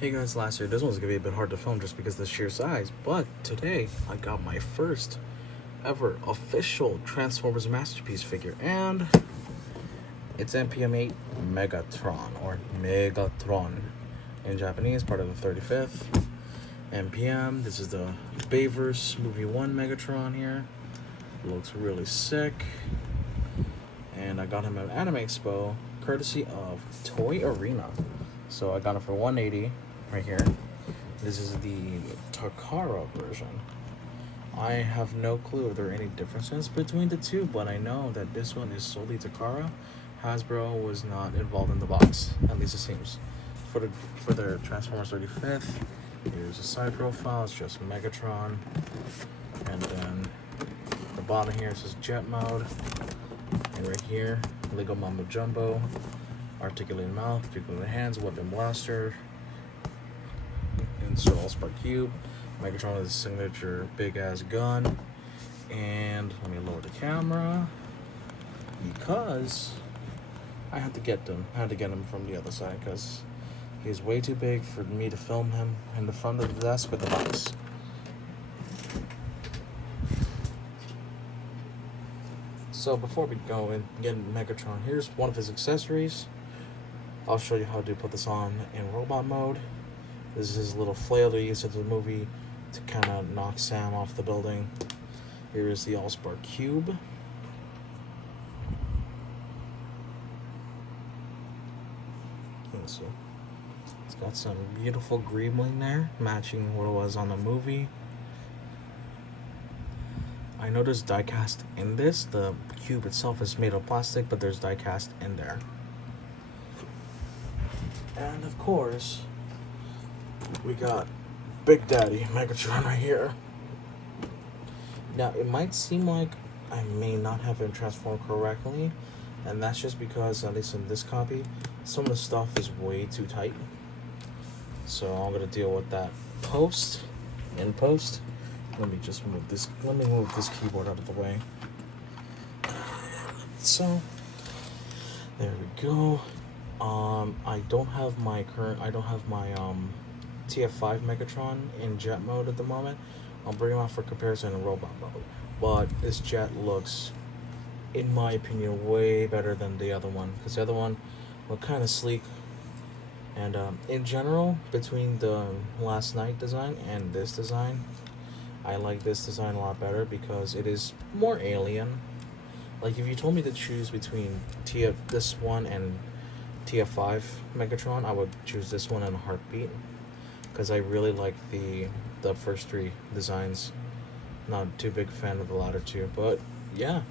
Hey guys, last year this one's gonna be a bit hard to film just because of the sheer size, but today I got my first ever official Transformers masterpiece figure, and it's MPM-8 Megatron, or Megatron in Japanese, part of the 35th MPM. This is the Bayverse Movie 1 Megatron here. Looks really sick, and I got him at Anime Expo courtesy of Toy Arena. So I got it for $180 right here. This is the Takara version. I have no clue if there are any differences between the two, but I know that this one is solely Takara. Hasbro was not involved in the box, at least it seems. For the Transformers 35th, here's a side profile. It's just Megatron, and then the bottom here says Jet Mode, and right here Lego Mambo Jumbo, articulated mouth, articulated hands, weapon blaster, insert all-spark cube. Megatron with his signature big-ass gun. And let me lower the camera because I had to get him. I had to get him from the other side because he's way too big for me to film him in the front of the desk with the box. So before we go and get Megatron, here's one of his accessories. I'll show you how to put this on in robot mode. This is his little flail that he used in the movie to kind of knock Sam off the building. Here is the All-Spark Cube. Let's see. It's got some beautiful greebling there, matching what it was on the movie. I know there's die-cast in this. The cube itself is made of plastic, but there's die-cast in there. And of course, we got Big Daddy Megatron right here. Now, it might seem like I may not have been transformed correctly, and that's just because, at least in this copy, some of the stuff is way too tight. So I'm gonna deal with that in post. Let me just move this. Let me move this keyboard out of the way. So there we go. I don't have my TF5 Megatron in jet mode at the moment. I'll bring him out for comparison in robot mode. But this jet looks, in my opinion, way better than the other one, because the other one looked kind of sleek. And in general, between the Last Night design and this design, I like this design a lot better because it is more alien. Like, if you told me to choose between this one and TF5 Megatron, I would choose this one in a heartbeat, because I really like the first three designs. Not too big fan of the latter two, but yeah.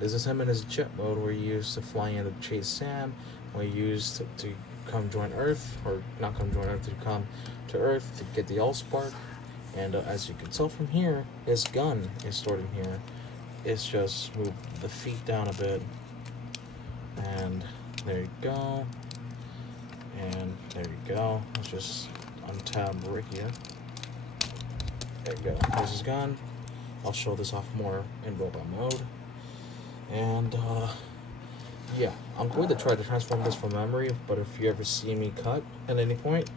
This is him in his jet mode, where he used to fly in to chase Sam, where he used to come join Earth, or not come join Earth, to come to Earth to get the Allspark. And as you can tell from here, his gun is stored in here. It's just move the feet down a bit, and there you go, and there you go. Let's just untab right here. There you go. There's his gun. I'll show this off more in robot mode. And yeah, I'm going to try to transform this from memory, but if you ever see me cut at any point,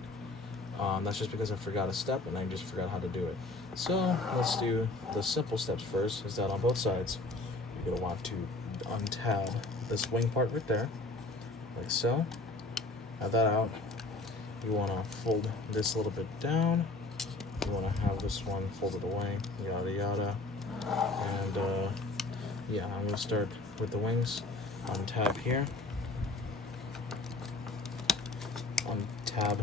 that's just because I forgot a step and I just forgot how to do it. So let's do the simple steps first. Is that on both sides, you're going to want to untab this wing part right there, like so. Have that out. You want to fold this a little bit down. You want to have this one folded away, yada yada. And yeah, I'm going to start with the wings. Untab here. Untab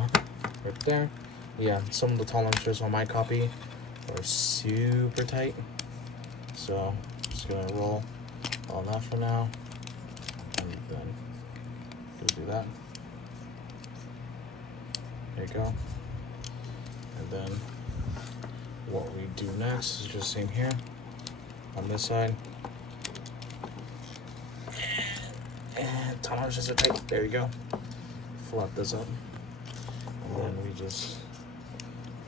right there. Yeah, some of the tolerances on my copy are super tight. So just going to roll all that for now. And then do that. There you go. And then what we do next is just same here on this side. And tolerances are tight. There you go. Flop this up. And then we just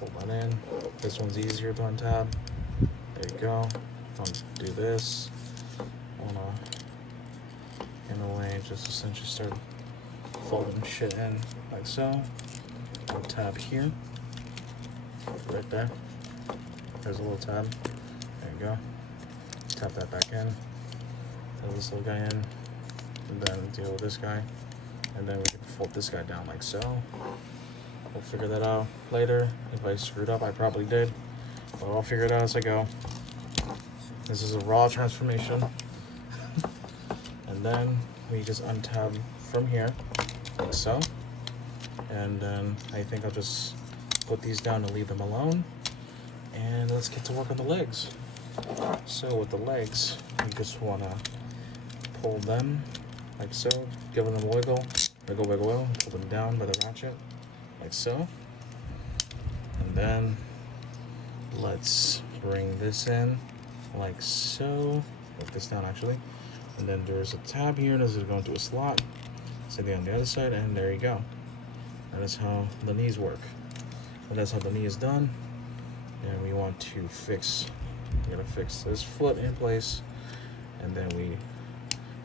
pull that in. This one's easier to untab. There you go. Do this. In a way, just essentially start folding shit in like so. little tab here, right there. There's a little tab. There you go. Tap that back in. Tap this little guy in, and then deal with this guy, and then we can fold this guy down like so. We'll figure that out later. If I screwed up, I probably did, but I'll figure it out as I go. This is a raw transformation. And then we just untab from here, like so. And then I think I'll just put these down and leave them alone. And let's get to work on the legs. So with the legs, you just want to pull them like so, give them a wiggle, wiggle, wiggle, wiggle, pull them down by the ratchet, like so. And then let's bring this in, like so. Put this down actually. And then there's a tab here, this is going to a slot. Same thing on the other side, and there you go. That is how the knees work. And that's how the knee is done. And we want to fix, we're gonna fix this foot in place, and then we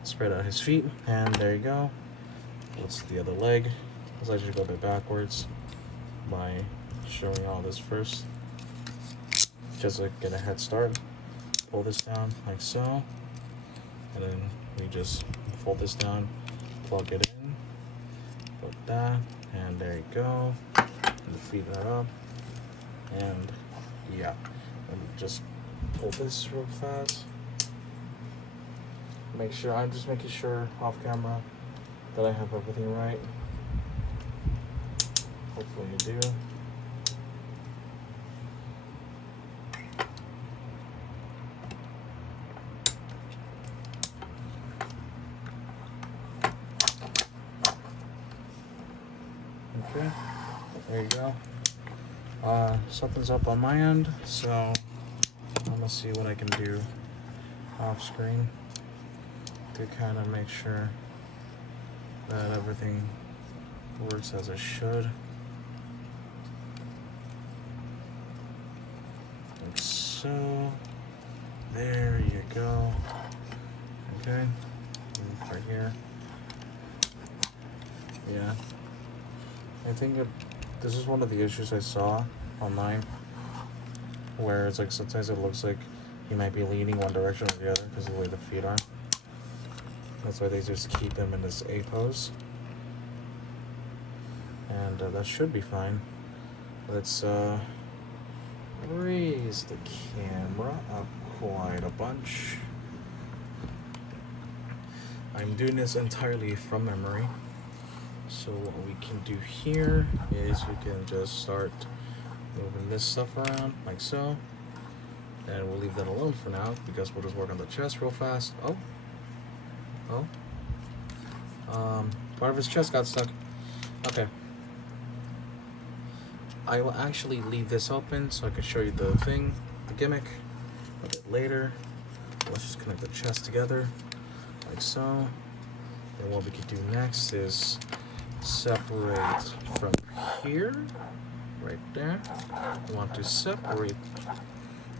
spread out his feet, and there you go. What's the other leg? Let's actually go a bit backwards by showing all this first, just to get a head start. Pull this down like so, and then we just fold this down, plug it in, put that, and there you go. And feed that up, and yeah, and just pull this real fast. Make sure, I'm just making sure off camera that I have everything right. Hopefully you do. Okay, there you go. Something's up on my end, so I'm gonna see what I can do off screen to kind of make sure that everything works as it should. Like so. There you go. Okay, right here. Yeah. I think this is one of the issues I saw online, where it's like sometimes it looks like he might be leaning one direction or the other because of the way the feet are. That's why they just keep him in this A pose. And that should be fine. Let's raise the camera up quite a bunch. I'm doing this entirely from memory. So what we can do here is we can just start moving this stuff around like so. And we'll leave that alone for now because we'll just work on the chest real fast. Part of his chest got stuck. Okay. I will actually leave this open so I can show you the thing, the gimmick, a bit later. Let's just connect the chest together like so. And what we can do next is separate from here, right there. We want to separate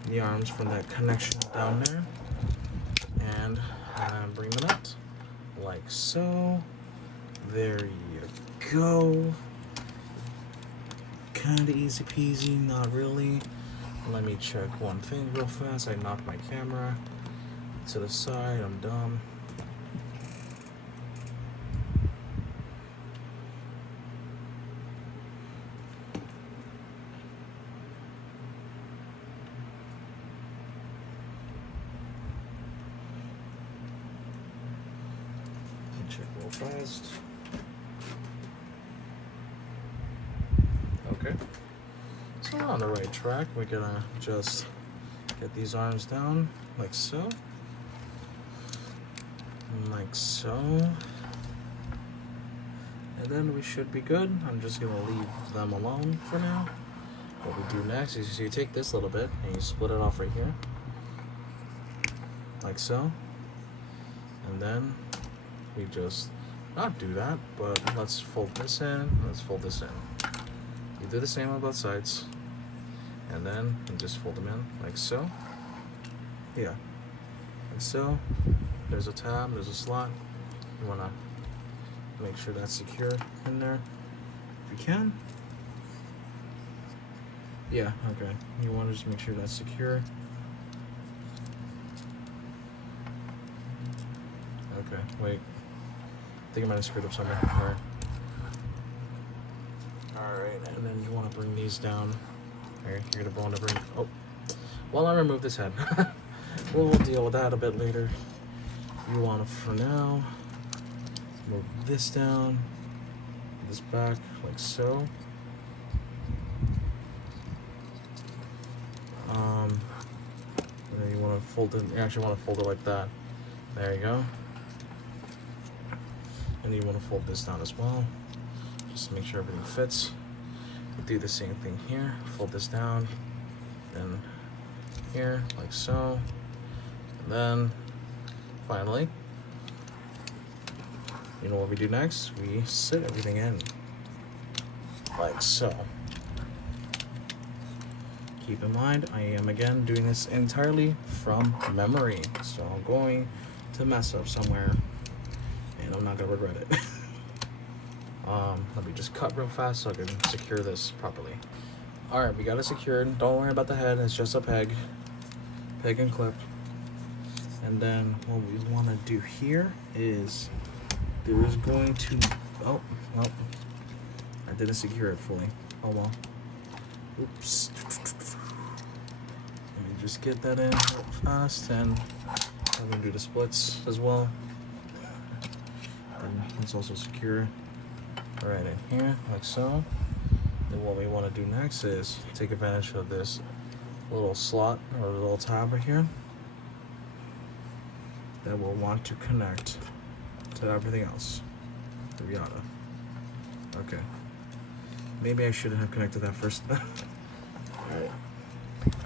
the arms from that connection down there, and bring them out like so. There you go. Kind of easy peasy, not really. Let me check one thing real fast. I knocked my camera to the side. I'm dumb. Check real fast. Okay, so we're on the right track. We're gonna just get these arms down like so, like so, and then we should be good. I'm just gonna leave them alone for now. What we do next is you take this little bit and you split it off right here, like so, and then we just not do that, but let's fold this in, let's fold this in. You do the same on both sides, and then you just fold them in like so. Yeah, like so. There's a tab, there's a slot. You wanna make sure that's secure in there if you can. Yeah, okay. You want to just make sure that's secure. Okay, wait. I think I might have screwed up something. Alright, and then you want to bring these down. Here, you're going to want to bring... Oh. Well, I'll remove this head. We'll deal with that a bit later. You want to, for now, move this down, this back, like so. And then you want to fold it, you actually want to fold it like that. There you go. And you want to fold this down as well, just to make sure everything fits. Do the same thing here, fold this down, then here, like so. And then, finally, you know what we do next? We sit everything in, like so. Keep in mind, I am again doing this entirely from memory, so I'm going to mess up somewhere, and I'm not gonna regret it. Let me just cut real fast so I can secure this properly. All right, we got it secured. Don't worry about the head; it's just a peg and clip. And then what we want to do here is there is going to oh, I didn't secure it fully. Oh well. Oops. Let me just get that in real fast, and I'm gonna do the splits as well. And it's also secure right in here, like so. Then what we want to do next is take advantage of this little slot or little tab right here that we'll want to connect to everything else. Yada. Okay. Maybe I shouldn't have connected that first.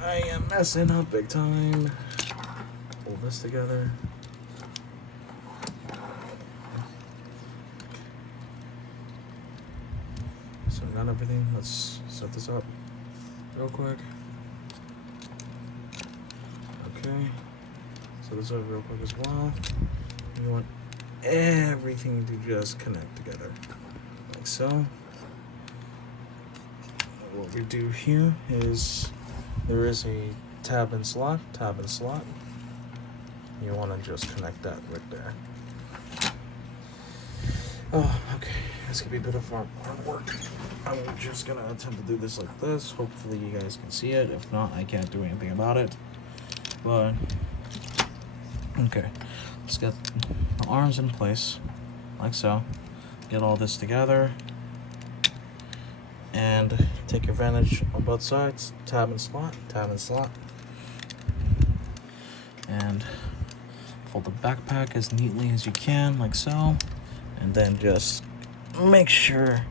I am messing up big time. Hold this together. So I got everything. Let's set this up real quick. Okay. Set this up real quick as well. You want everything to just connect together, like so. What we do here is there is a tab and slot. You want to just connect that right there. Oh, okay. This could be a bit of hard work. I'm just gonna attempt to do this like this. Hopefully you guys can see it. If not, I can't do anything about it. But okay, let's get the arms in place, like so. Get all this together, and take advantage on both sides. Tab and slot, and fold the backpack as neatly as you can, like so. And then just make sure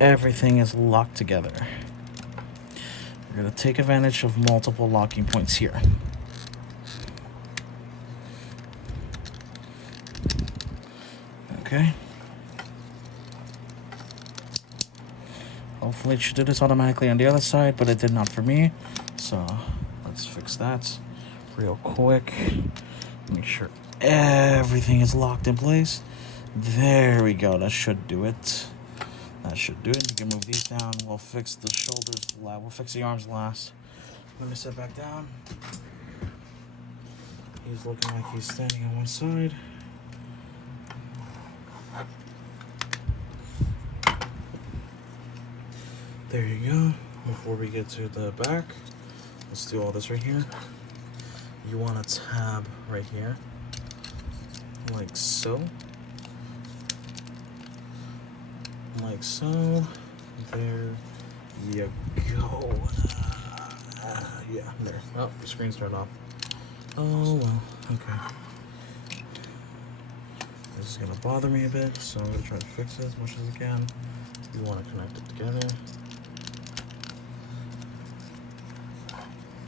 everything is locked together. We're going to take advantage of multiple locking points here. Okay. Hopefully it should do this automatically on the other side, but it did not for me. So let's fix that real quick. Make sure everything is locked in place. There we go. That should do it. You can move these down. We'll fix the shoulders. We'll fix the arms last. Let me sit back down. He's looking like he's standing on one side. There you go. Before we get to the back, let's do all this right here. You want a tab right here, like so. Like so. There you go. Yeah, there. Oh, the screen's turned off. Oh well, okay. This is gonna bother me a bit, so I'm gonna try to fix it as much as I can. You want to connect it together.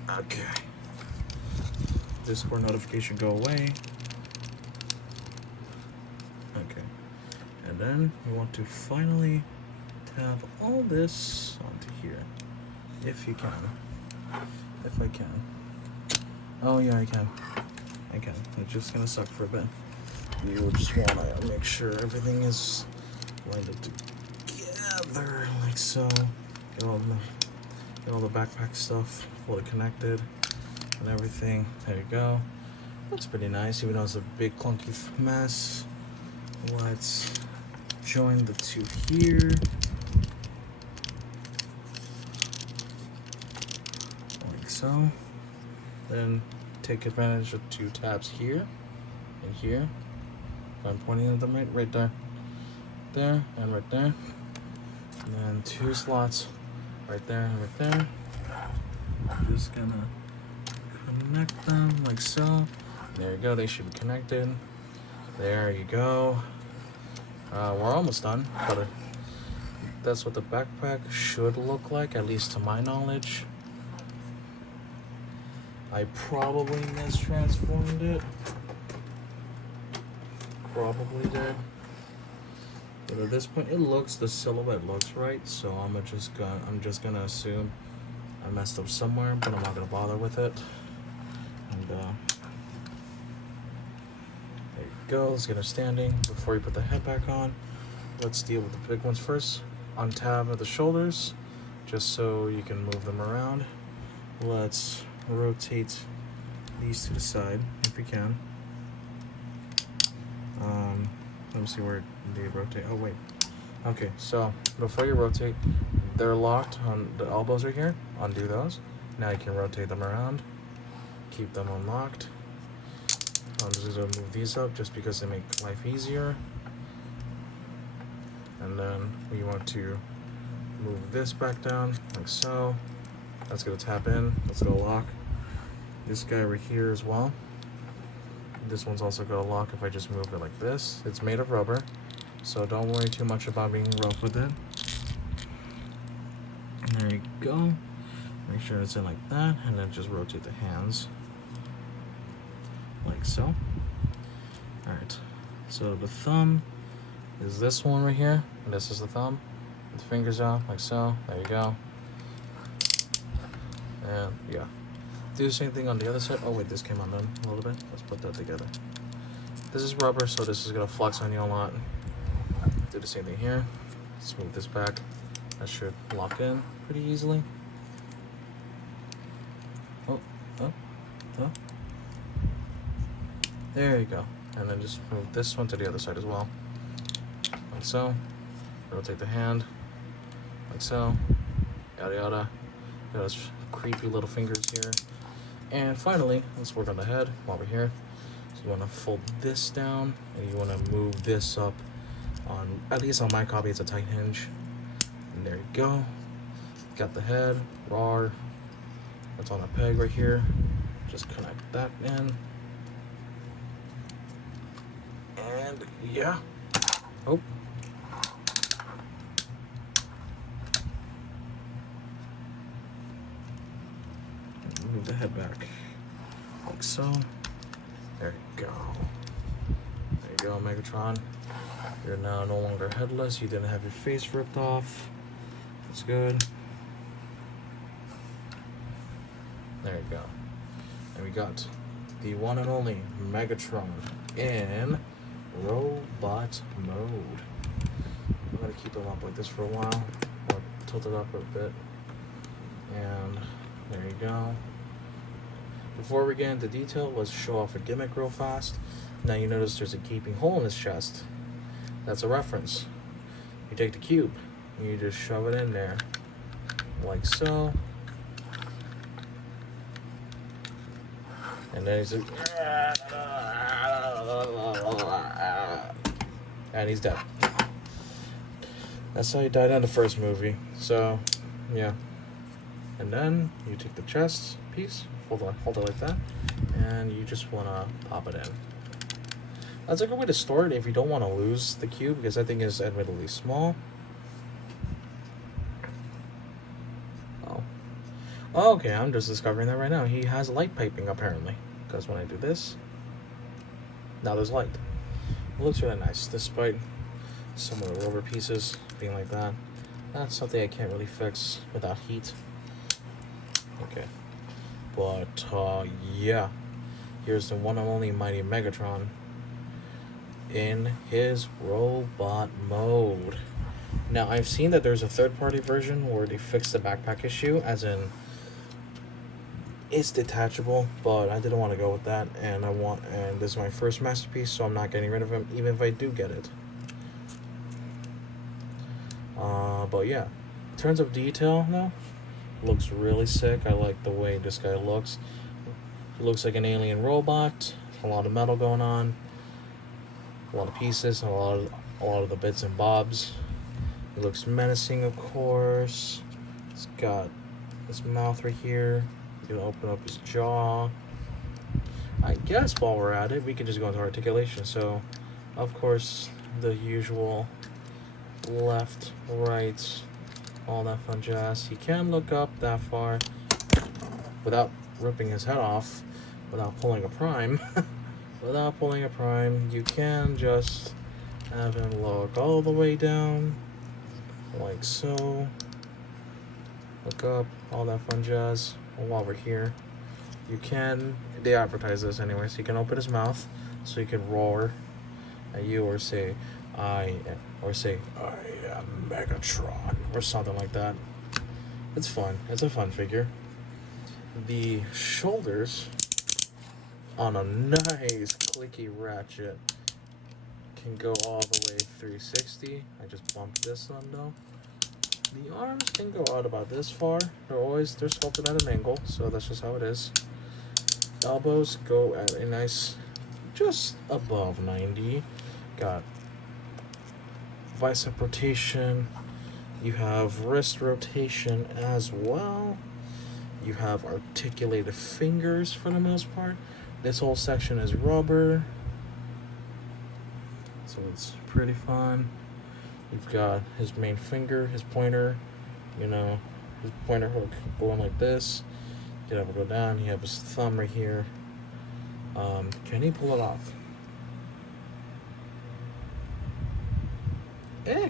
Okay. Discord notification go away. Okay. And then we want to finally tab all this onto here. If you can. If I can. Oh yeah, I can. It's just gonna suck for a bit. You will just want to make sure everything is lined up together, like so. Get all Get all the backpack stuff fully connected and everything. There you go. Looks pretty nice, even though it's a big clunky mess. Let's join the two here. Like so. Then take advantage of two tabs here and here. I'm pointing at them right there. There and right there. And then two slots right there and right there. I'm just gonna connect them like so. There you go, they should be connected. There you go. We're almost done, but that's what the backpack should look like, at least to my knowledge. I probably mistransformed it. Probably did. But at this point, the silhouette looks right, so I'm just gonna assume I messed up somewhere, but I'm not gonna bother with it. And there you go. Let's get her standing. Before you put the head back on, let's deal with the big ones first. Untab the shoulders, just so you can move them around. Let's rotate these to the side if we can. Let me see where they rotate. Oh wait. Okay, so before you rotate, they're locked on the elbows right here. Undo those. Now you can rotate them around. Keep them unlocked. I'm just gonna move these up just because they make life easier. And then we want to move this back down like so. That's gonna tap in. That's gonna lock. This guy right here as well. This one's also gonna lock if I just move it like this. It's made of rubber, so don't worry too much about being rough with it. And there you go. Make sure it's in like that, and then just rotate the hands like so. Alright, so the thumb is this one right here, and this is the thumb. The fingers out like so. There you go. And yeah. Do the same thing on the other side. Oh wait, this came undone a little bit. Let's put that together. This is rubber, so this is gonna flex on you a lot. Do the same thing here. Let's move this back. That should lock in pretty easily. Oh. There you go. And then just move this one to the other side as well. Like so. Rotate the hand. Like so. Yada yada. Those creepy little fingers here. And finally, let's work on the head while we're here. So you want to fold this down, and you want to move this up on, at least on my copy, it's a tight hinge. And there you go. Got the head, raw. That's on a peg right here. Just connect that in. And yeah. Oh. Move the head back like so. There you go. There you go, Megatron. You're now no longer headless. You didn't have your face ripped off. That's good. There you go. And we got the one and only Megatron in robot mode. I'm gonna keep him up like this for a while. Or tilt it up a bit. And there you go. Before we get into detail, let's show off a gimmick real fast. Now you notice there's a gaping hole in his chest. That's a reference. You take the cube, and you just shove it in there, like so. And then he's like, and he's dead. That's how he died in the first movie. So, yeah. And then you take the chest piece, hold it like that, and you just want to pop it in. That's a good way to store it if you don't want to lose the cube, because that thing is admittedly small. Oh, okay, I'm just discovering that right now. He has light piping, apparently, because when I do this, now there's light. It looks really nice, despite some of the rubber pieces being like that. That's something I can't really fix without heat. Okay, but yeah, here's the one and only mighty Megatron in his robot mode. Now, I've seen that there's a third-party version where they fixed the backpack issue, as in it's detachable, but I didn't want to go with that, and this is my first masterpiece, so I'm not getting rid of him, even if I do get it. But yeah, in terms of detail, though, looks really sick. I like the way this guy looks. He looks like an alien robot. A lot of metal going on, a lot of pieces, a lot of the bits and bobs. He looks menacing, of course. He's got his mouth right here. He's gonna open up his jaw. I guess while we're at it, we can just go into articulation. So, of course, the usual left, right, all that fun jazz. He can look up that far without ripping his head off, without pulling a prime. Without pulling a prime, you can just have him look all the way down, like so. Look up, all that fun jazz. While we're here, you can, they advertise this anyway, so you can open his mouth, so you can roar at you, or say, I am Megatron, or something like that. It's fun. It's a fun figure. The shoulders on a nice clicky ratchet can go all the way 360. I just bumped this one though. The arms can go out about this far. They're sculpted at an angle, so that's just how it is. Elbows go at a nice, just above 90. Got bicep rotation. You have wrist rotation as well. You have articulated fingers for the most part. This whole section is rubber, so it's pretty fun. You've got his main finger, his pointer, his pointer hook going like this. You can have it go down. You have his thumb right here. Can he pull it off?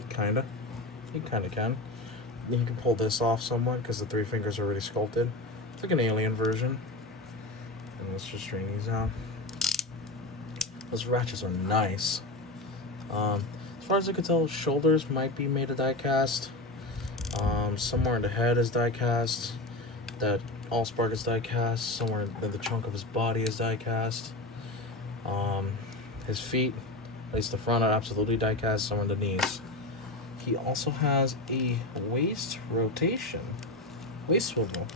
Kinda. He kinda can. You can pull this off somewhat because the three fingers are already sculpted. It's like an alien version. And let's just straighten these out. Those ratchets are nice. As far as I can tell, shoulders might be made of die cast. Somewhere in the head is die cast. That Allspark is die cast. Somewhere in the trunk of his body is die cast. His feet, at least the front, are absolutely die cast. Somewhere in the knees. He also has a waist rotation, waist swivel,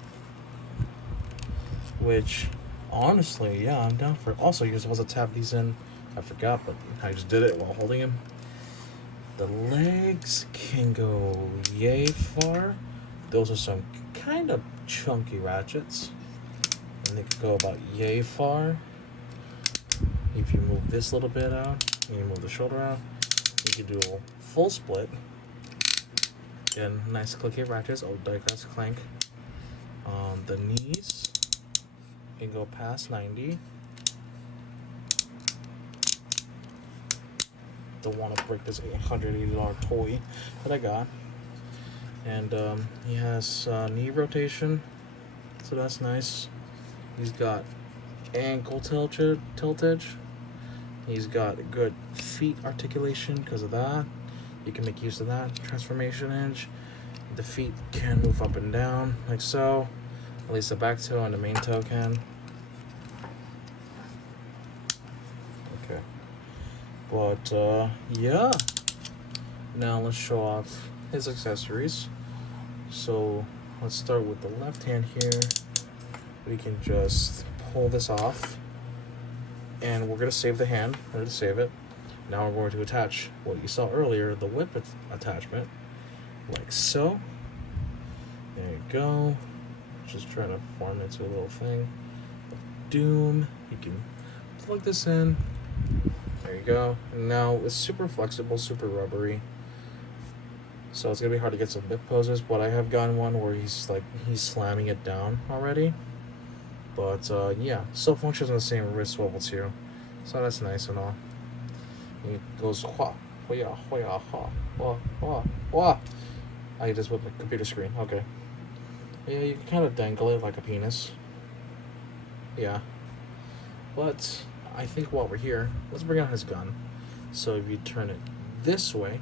which honestly, yeah, I'm down for it. Also, you're supposed to tap these in. I forgot, but I just did it while holding him. The legs can go yay far. Those are some kind of chunky ratchets, and they can go about yay far. If you move this little bit out, and you move the shoulder out, you can do a full split. Again, nice clicky ratchets. Oh, diecast clank. The knees can go past 90. Don't want to break this $180 toy that I got. And he has knee rotation, so that's nice. He's got ankle tiltage. He's got good feet articulation because of that. You can make use of that transformation hinge. The feet can move up and down like so. At least the back toe and the main toe can. Okay. But yeah. Now let's show off his accessories. So let's start with the left hand here. We can just pull this off. And we're going to save the hand. We're going to save it. Now we're going to attach what you saw earlier, the whip attachment, like so. There you go. Just try to form it into a little thing of doom. You can plug this in. There you go. And now it's super flexible, super rubbery. So it's gonna be hard to get some bit poses, but I have gotten one where he's slamming it down already. But yeah, still functions on the same wrist swivel too. So that's nice and all. It goes wha, hoya, hoya, ha, wah, wah, wah. I just whipped the computer screen. Okay. Yeah, you can kind of dangle it like a penis. Yeah. But I think while we're here, let's bring out his gun. So if you turn it this way,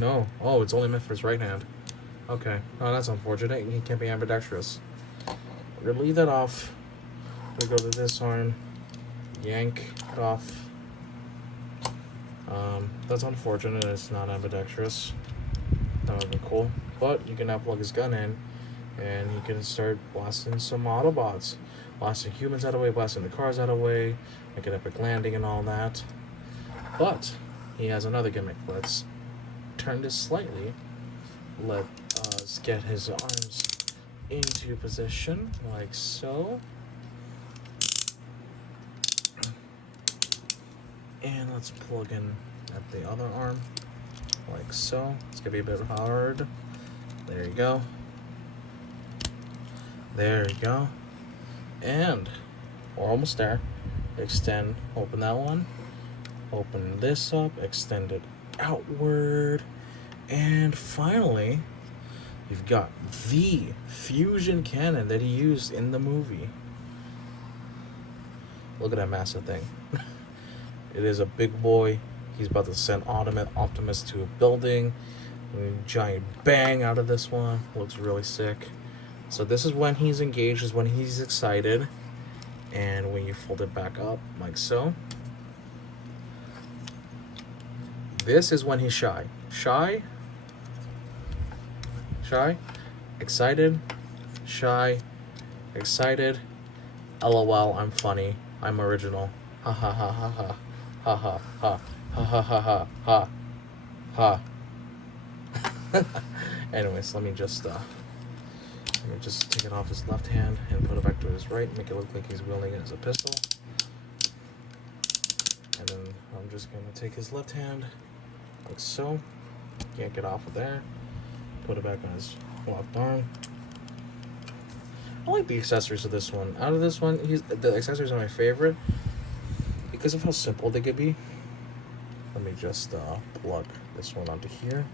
No. Oh, it's only meant for his right hand. Okay. Oh, that's unfortunate. He can't be ambidextrous. We're gonna leave that off. We go to this arm. Yank it off. That's unfortunate. It's not ambidextrous. That would have been cool. But you can now plug his gun in, and he can start blasting some Autobots. Blasting humans out of the way, blasting the cars out of the way, make an epic landing and all that. But he has another gimmick. Let's turn this slightly. Let us get his arms into position, like so. And let's plug in at the other arm, like so. It's gonna be a bit hard. There you go. There you go. And we're almost there. Extend, open that one. Open this up, extend it outward. And finally, you've got the fusion cannon that he used in the movie. Look at that massive thing. It is a big boy. He's about to send Optimus to a building. A giant bang out of this one. Looks really sick. So this is when he's engaged, is when he's excited. And when you fold it back up, like so. This is when he's shy. Shy. Shy. Excited. Shy. Excited. LOL, I'm funny. I'm original. Ha ha ha ha ha. Ha ha ha. Ha ha ha ha ha. Ha. Anyways, let me just take it off his left hand and put it back to his right, make it look like he's wielding it as a pistol. And then I'm just gonna take his left hand, like so, yank it off of there, put it back on his locked arm. I like the accessories of this one. Out of this one, the accessories are my favorite because of how simple they could be. Let me just plug this one onto here.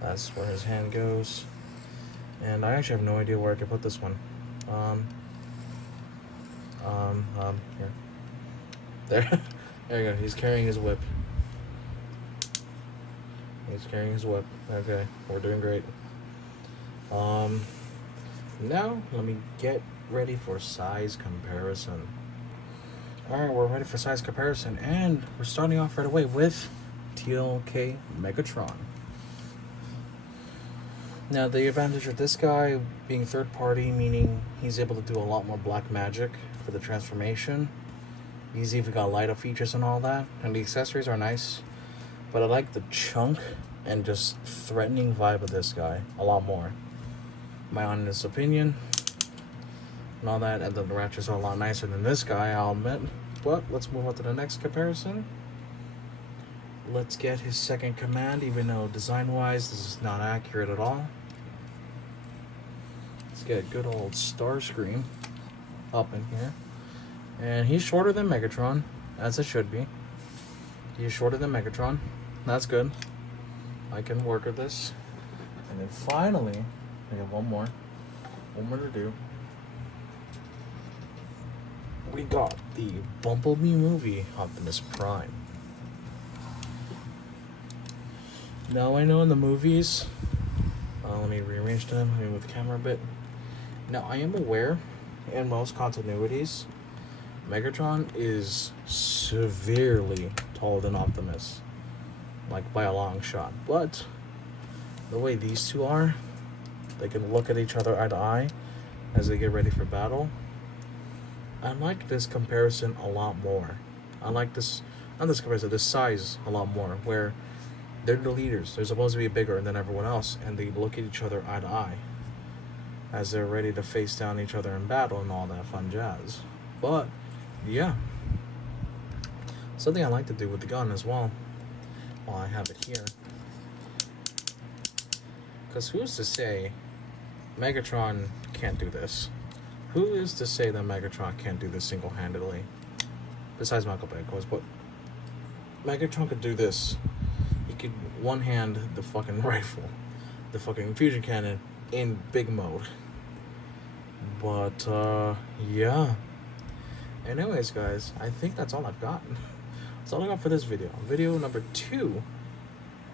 That's where his hand goes. And I actually have no idea where I could put this one. Here. There. There you go. He's carrying his whip. He's carrying his whip. Okay, we're doing great. Now let me get ready for size comparison. Alright, we're ready for size comparison, and we're starting off right away with TLK Megatron. Now, the advantage of this guy being third party, meaning he's able to do a lot more black magic for the transformation. He's even got light up features and all that, and the accessories are nice. But I like the chunk and just threatening vibe of this guy a lot more. My honest opinion and all that, and then the ratchets are a lot nicer than this guy, I'll admit. But let's move on to the next comparison. Let's get his second command, even though design-wise this is not accurate at all. Let's get good old Starscream up in here. And he's shorter than Megatron, as it should be. He's shorter than Megatron. That's good. I can work with this. And then finally, we have one more to do. We got the Bumblebee movie, Optimus Prime. Now I know in the movies, let me rearrange them, let me move the camera a bit. Now I am aware, in most continuities, Megatron is severely taller than Optimus, like by a long shot. But the way these two are, they can look at each other eye to eye as they get ready for battle. I like this comparison a lot more. I like this, not this comparison, this size a lot more, where they're the leaders. They're supposed to be bigger than everyone else, and they look at each other eye to eye as they're ready to face down each other in battle and all that fun jazz. But yeah, something I like to do with the gun as well, while I have it here, because who's to say Megatron can't do this? Who is to say that Megatron can't do this single-handedly? Besides Michael Bay, of course, but Megatron could do this. He could one-hand the fucking rifle, the fucking fusion cannon in big mode. But, yeah. Anyways, guys, I think that's all I've got. That's all I got for this video. Video number 2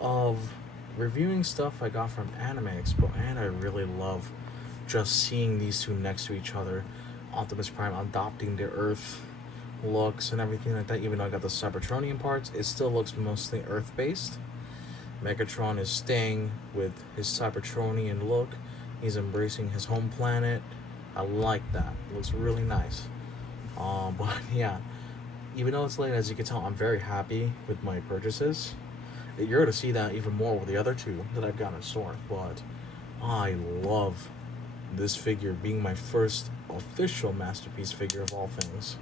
of reviewing stuff I got from Anime Expo, and I really love just seeing these two next to each other. Optimus Prime adopting the Earth looks and everything like that. Even though I got the Cybertronian parts, it still looks mostly Earth based. Megatron is staying with his Cybertronian look. He's embracing his home planet. I like that. It looks really nice. But yeah, even though it's late, as you can tell, I'm very happy with my purchases. You're going to see that even more with the other two that I've got in store. But I love this figure being my first official masterpiece figure of all things.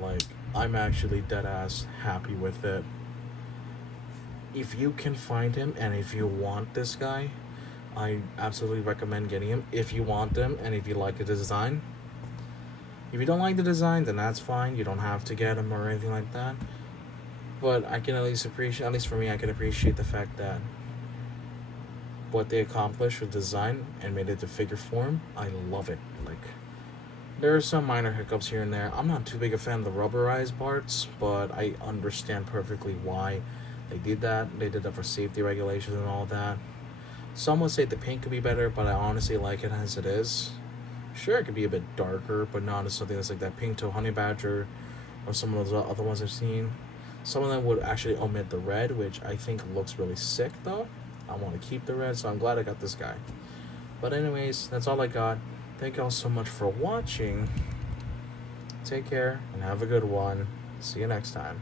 Like, I'm actually dead ass happy with it. If you can find him and if you want this guy, I absolutely recommend getting him if you want them and if you like the design. If you don't like the design, then that's fine. You don't have to get him or anything like that. But I can at least appreciate, at least for me, I can appreciate the fact that what they accomplished with design and made it to figure form, I love it. Like, there are some minor hiccups here and there. I'm not too big a fan of the rubberized parts, but I understand perfectly why they did that. They did that for safety regulations and all that. Some would say the paint could be better, but I honestly like it as it is. Sure, it could be a bit darker, but not as something that's like that pink to honey badger or some of those other ones I've seen. Some of them would actually omit the red, which I think looks really sick though. I want to keep the red, so I'm glad I got this guy. But anyways, that's all I got. Thank y'all so much for watching. Take care and have a good one. See you next time.